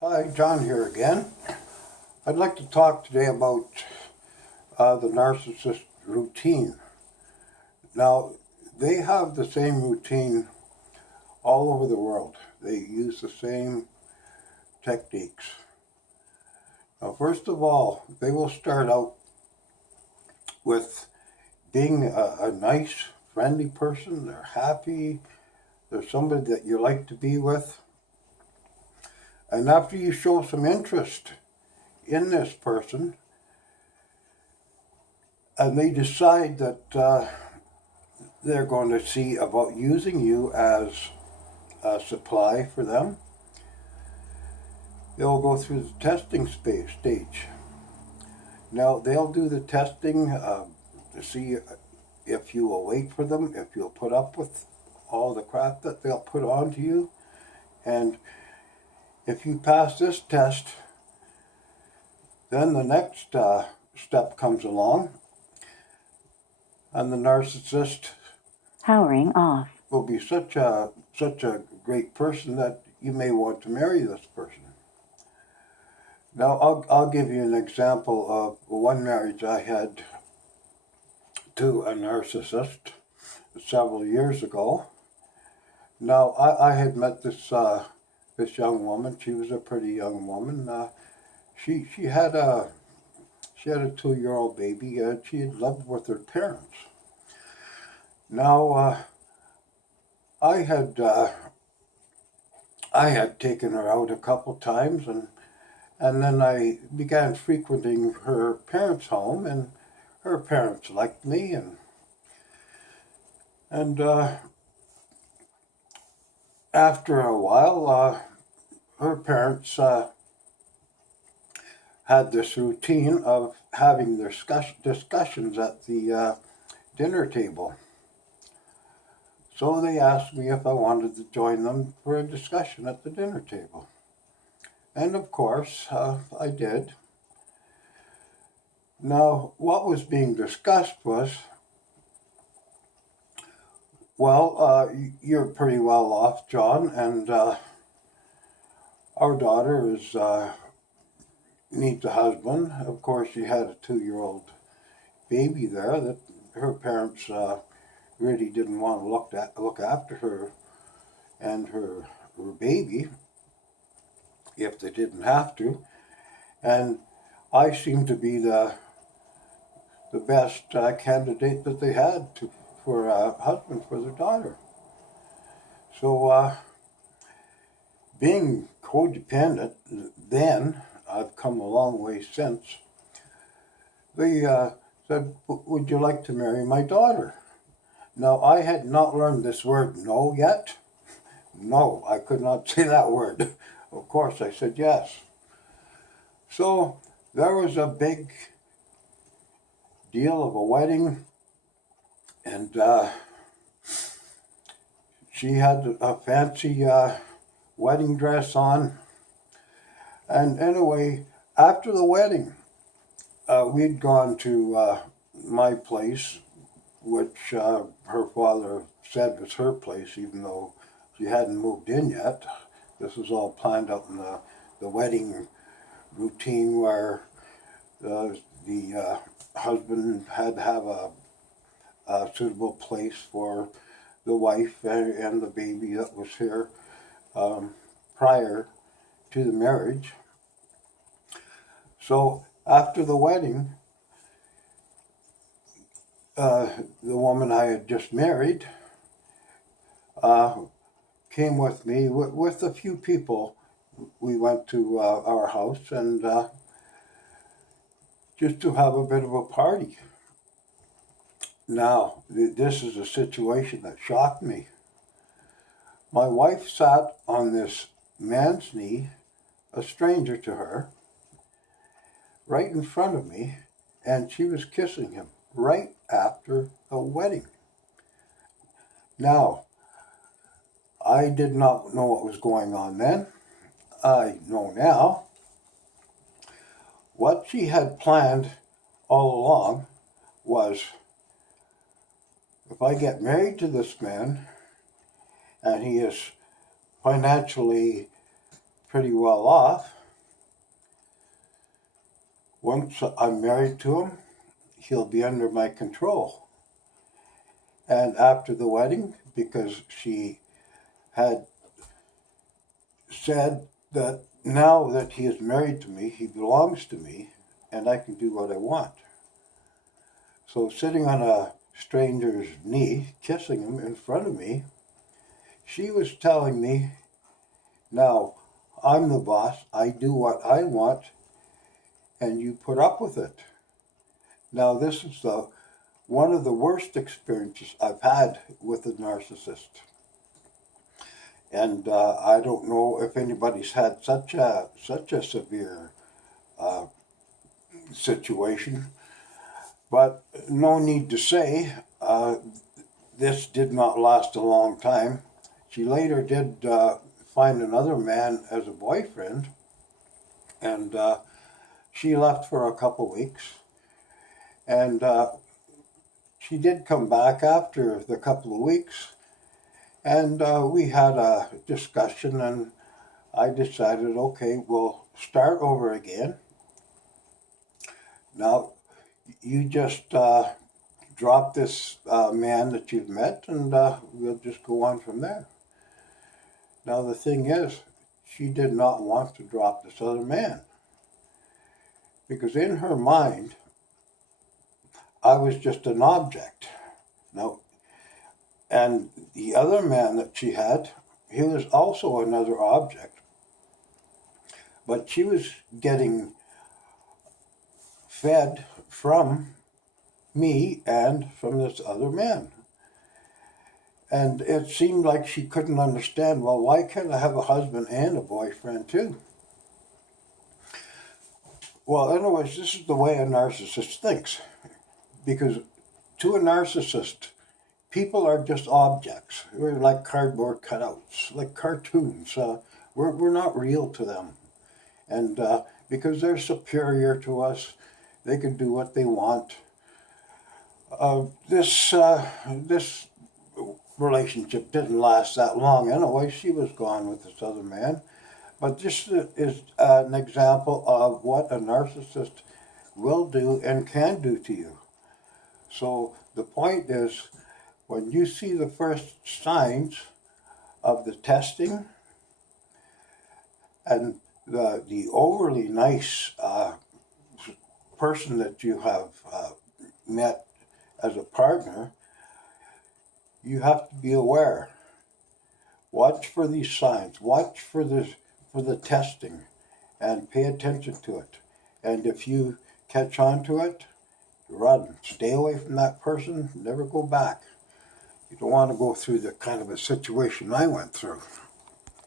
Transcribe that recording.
Hi, John here again. I'd like to talk today about the narcissist routine. Now, they have the same routine all over the world. They use the same techniques. Now, first of all, they will start out with being a nice, friendly person. They're happy. They're somebody that you like to be with. And after you show some interest in this person, and they decide that they're going to see about using you as a supply for them, they'll go through the testing stage. Now, they'll do the testing to see if you will wait for them, if you'll put up with all the crap that they'll put onto you. And if you pass this test, then the next step comes along, and the narcissist powering off will be such a great person that you may want to marry this person. Now, I'll give you an example of one marriage I had to a narcissist several years ago. Now, I had met this young woman. She was a pretty young woman. She had a 2-year-old baby. She had lived with her parents. Now, I had taken her out a couple times, and then I began frequenting her parents' home, and her parents liked me, and after a while, her parents had this routine of having their discussions at the dinner table. So they asked me if I wanted to join them for a discussion at the dinner table. And of course, I did. Now, what was being discussed was, well, you're pretty well off, John, and our daughter needs a husband. Of course, she had a 2-year-old baby there that her parents really didn't want to look after her and her baby if they didn't have to. And I seemed to be the best candidate that they had for a husband for their daughter. So being codependent then, I've come a long way since, they said, would you like to marry my daughter? Now, I had not learned this word no yet. No, I could not say that word. Of course, I said yes. So there was a big deal of a wedding, and she had a fancy wedding dress on. And anyway, after the wedding, we'd gone to my place, which her father said was her place, even though she hadn't moved in yet. This was all planned out in the wedding routine, where the husband had to have a suitable place for the wife and the baby that was here prior to the marriage. So after the wedding, the woman I had just married came with me. With a few people, we went to our house, and just to have a bit of a party. Now, this is a situation that shocked me. My wife sat on this man's knee, a stranger to her, right in front of me, and she was kissing him right after the wedding. Now, I did not know what was going on then. I know now. What she had planned all along was, if I get married to this man and he is financially pretty well off. Once I'm married to him, he'll be under my control. And after the wedding, because she had said that now that he is married to me, he belongs to me, and I can do what I want. So sitting on a stranger's knee, kissing him in front of me, she was telling me, now I'm the boss, I do what I want, and you put up with it. Now this is one of the worst experiences I've had with a narcissist. And I don't know if anybody's had such a severe situation, but no need to say, this did not last a long time. She later did find another man as a boyfriend, and she left for a couple weeks, and she did come back after the couple of weeks, and we had a discussion, and I decided, okay, we'll start over again. Now, you just drop this man that you've met, and we'll just go on from there. Now, the thing is, she did not want to drop this other man, because in her mind, I was just an object. Now, and the other man that she had, he was also another object, but she was getting fed from me and from this other man. And it seemed like she couldn't understand, well, why can't I have a husband and a boyfriend too? Well, anyways, this is the way a narcissist thinks. Because to a narcissist, people are just objects. We're like cardboard cutouts, like cartoons. We're not real to them. And because they're superior to us, they can do what they want. This relationship didn't last that long anyway. She was gone with this other man. But this is an example of what a narcissist will do and can do to you. So the point is, when you see the first signs of the testing and the overly nice person that you have met as a partner, you have to be aware. Watch for these signs. Watch for the testing, and pay attention to it. And if you catch on to it, run. Stay away from that person. Never go back. You don't want to go through the kind of a situation I went through.